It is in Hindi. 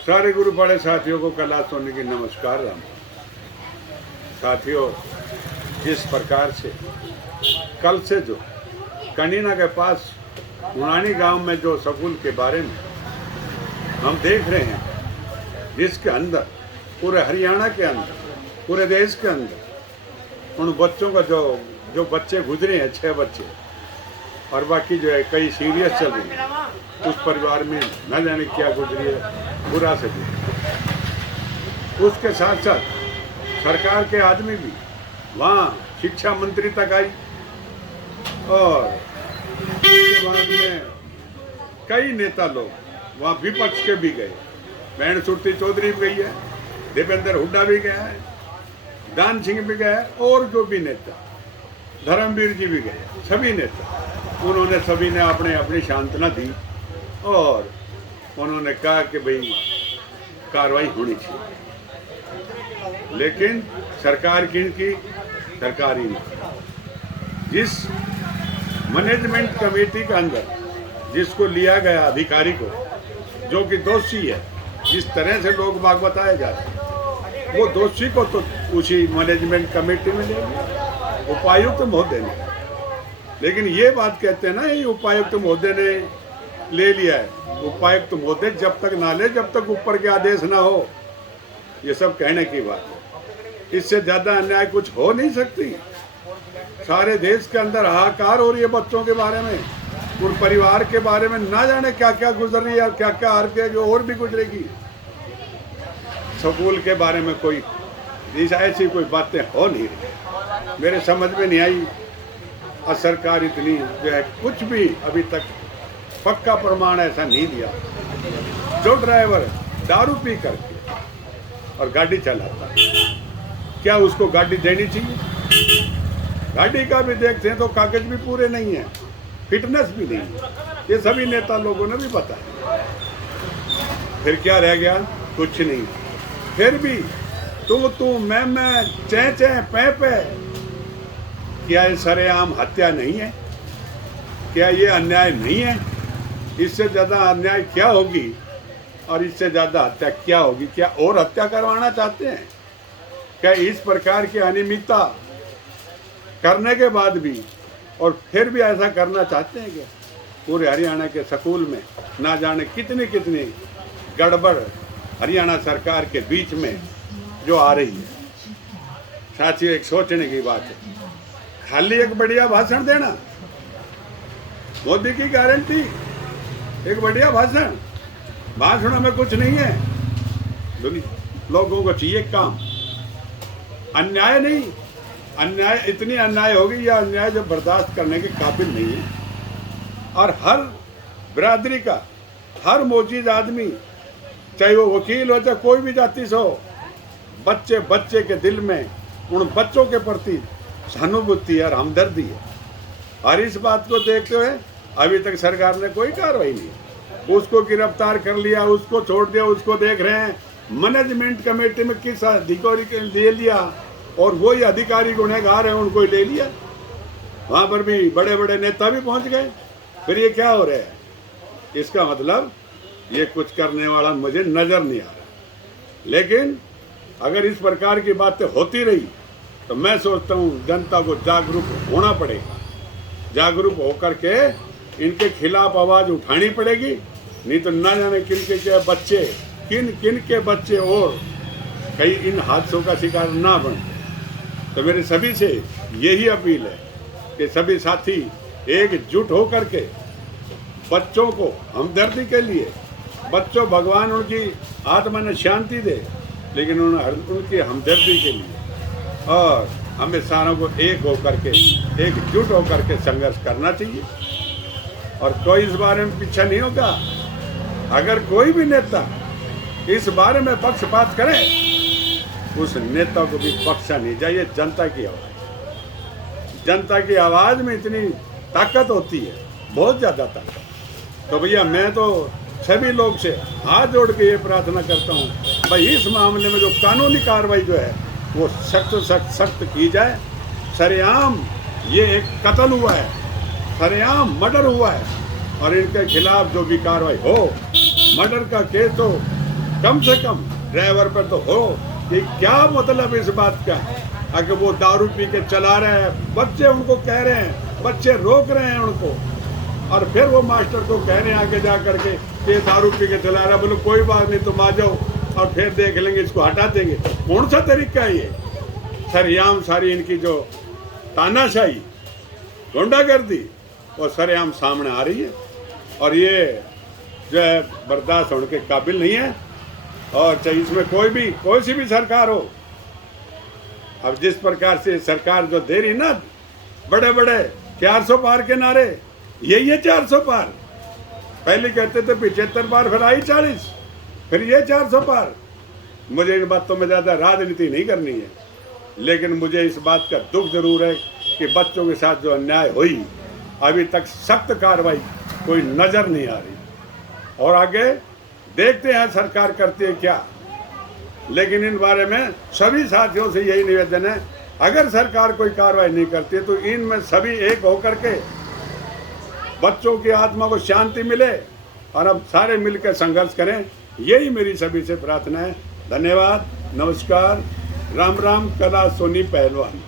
सारे गुरु पढ़े साथियों को कैलाश सोनी की नमस्कार। राम साथियों, जिस प्रकार से कल से जो कनीना के पास उड़ानी गांव में जो स्कूल के बारे में हम देख रहे हैं, जिसके अंदर पूरे हरियाणा के अंदर, पूरे देश के अंदर उन बच्चों का जो बच्चे गुजरे हैं, 6 बच्चे, और बाकी जो है कई सीरियस चल रही है। उस परिवार में न जाने क्या गुजरी है, बुरा से बुरा। उसके साथ साथ सरकार के आदमी भी वहाँ शिक्षा मंत्री तक आई, और उसके बाद में कई नेता लोग वहाँ विपक्ष के भी गए। बहन सुरती चौधरी भी गई है, देवेंद्र हुड्डा भी गया है, दान सिंह भी गया है, और जो भी नेता, धर्मवीर जी भी गए। सभी नेता उन्होंने सभी ने अपने अपनी सांत्वना दी और उन्होंने कहा कि भाई कार्रवाई होनी चाहिए। लेकिन सरकार की सरकार ही नहीं। जिस मैनेजमेंट कमेटी के अंदर जिसको लिया गया अधिकारी को, जो कि दोषी है, जिस तरह से लोग बाग बताए जाते हैं, वो दोषी को तो उसी मैनेजमेंट कमेटी में ले लिया उपायुक्त महोदय ने। लेकिन ये बात कहते हैं ना, ये उपायुक्त महोदय ने ले लिया है। उपायुक्त महोदय जब तक ना ले, जब तक ऊपर के आदेश ना हो, ये सब कहने की बात है। इससे ज्यादा अन्याय कुछ हो नहीं सकती। सारे देश के अंदर हाहाकार हो रही है बच्चों के बारे में, उन परिवार के बारे में ना जाने क्या क्या गुजर रही है, क्या क्या आगे जो और भी गुजरेगी। स्कूल के बारे में कोई ऐसी कोई बातें हो नहीं रही, मेरे समझ में नहीं आई। और सरकार इतनी जो है कुछ भी अभी तक पक्का प्रमाण ऐसा नहीं दिया। जो ड्राइवर दारू पी करके और गाड़ी चलाता है, क्या उसको गाड़ी देनी चाहिए? गाड़ी का भी देखते हैं तो कागज भी पूरे नहीं है, फिटनेस भी नहीं है। ये सभी नेता लोगों ने भी बताया। फिर क्या रह गया? कुछ नहीं। फिर भी तू मैं चै पे। क्या ये सरेआम हत्या नहीं है? क्या ये अन्याय नहीं है? इससे ज़्यादा अन्याय क्या होगी और इससे ज़्यादा हत्या क्या होगी? क्या और हत्या करवाना चाहते हैं? क्या इस प्रकार की अनियमितता करने के बाद भी और फिर भी ऐसा करना चाहते हैं? क्या पूरे हरियाणा के स्कूल में ना जाने कितनी कितनी गड़बड़ हरियाणा सरकार के बीच में जो आ रही है। साथियों, एक सोचने की बात है। खाली एक बढ़िया भाषण देना, मोदी की गारंटी, एक बढ़िया भाषण में कुछ नहीं है। लोगों को चाहिए काम, अन्याय नहीं। अन्याय इतनी अन्याय होगी, या अन्याय जो बर्दाश्त करने के काबिल नहीं है। और हर बिरादरी का हर मौजूद आदमी, चाहे वो वकील हो चाहे कोई भी जाति से हो, बच्चे के दिल में उन बच्चों के प्रति सहानुभूति और हमदर्दी है। और इस बात को देखते हुए अभी तक सरकार ने कोई कार्रवाई नहीं। उसको गिरफ्तार कर लिया, उसको छोड़ दिया, उसको देख रहे हैं मैनेजमेंट कमेटी में किस अधिकारी के ले लिया, और वही अधिकारी गुनहगार हैं, उनको ले लिया। वहाँ पर भी बड़े बड़े नेता भी पहुँच गए। फिर ये क्या हो रहा है? इसका मतलब ये कुछ करने वाला मुझे नजर नहीं आ रहा। लेकिन अगर इस प्रकार की बातें होती रही तो मैं सोचता हूँ जनता को जागरूक होना पड़ेगा। जागरूक होकर के इनके खिलाफ आवाज़ उठानी पड़ेगी। नहीं तो ना जाने किन के बच्चे और कई इन हादसों का शिकार ना बने। तो मेरे सभी से यही अपील है कि सभी साथी एकजुट होकर के बच्चों को हमदर्दी के लिए, बच्चों भगवान उनकी आत्मा में शांति दे, लेकिन उनकी हमदर्दी के लिए और हमें सारों को एक होकर के, एकजुट होकर के संघर्ष करना चाहिए। और कोई इस बारे में पीछा नहीं होगा। अगर कोई भी नेता इस बारे में पक्षपात करे, उस नेता को भी बख्शा नहीं जाए। जनता की आवाज़, जनता की आवाज़ में इतनी ताकत होती है, बहुत ज़्यादा ताकत। तो भैया मैं तो सभी लोग से हाथ जोड़ के ये प्रार्थना करता हूँ, भाई इस मामले में जो कानूनी कार्रवाई जो है वो सख्त की जाए। सरेआम ये एक कत्ल हुआ है, सरेआम मर्डर हुआ है, और इनके खिलाफ जो भी कार्रवाई हो, मर्डर का केस हो कम से कम ड्राइवर पर तो हो कि क्या मतलब इस बात का, अगर वो दारू पी के चला रहे हैं, बच्चे उनको कह रहे हैं, बच्चे रोक रहे हैं उनको, और फिर वो मास्टर को कह रहे हैं आगे जा करके कि दारू पी के चला रहा है, बोलो कोई बात नहीं तुम आ जाओ और फिर देख लेंगे, इसको हटा देंगे। कौन सा तरीका है ये? सरेआम सारी इनकी जो तानाशाही, गुंडागर्दी, वो सरेआम सामने आ रही है, और ये जो है बर्दाश्त होने के काबिल नहीं है। और चाहे इसमें कोई सी भी सरकार हो, अब जिस प्रकार से सरकार जो दे रही ना, बड़े बड़े 400 पार के नारे, यही है 400 पार। पहले कहते थे 75 पार, फिर आई 40, फिर ये 400 पार। मुझे इन बातों में ज़्यादा राजनीति नहीं करनी है, लेकिन मुझे इस बात का दुख जरूर है कि बच्चों के साथ जो अन्याय हुई, अभी तक सख्त कार्रवाई कोई नज़र नहीं आ रही, और आगे देखते हैं सरकार करती है क्या। लेकिन इन बारे में सभी साथियों से यही निवेदन है, अगर सरकार कोई कार्रवाई नहीं करती है तो इनमें सभी एक होकर के बच्चों की आत्मा को शांति मिले, और अब सारे मिलकर संघर्ष करें, यही मेरी सभी से प्रार्थना है। धन्यवाद, नमस्कार, राम राम। कला सोनी पहलवान।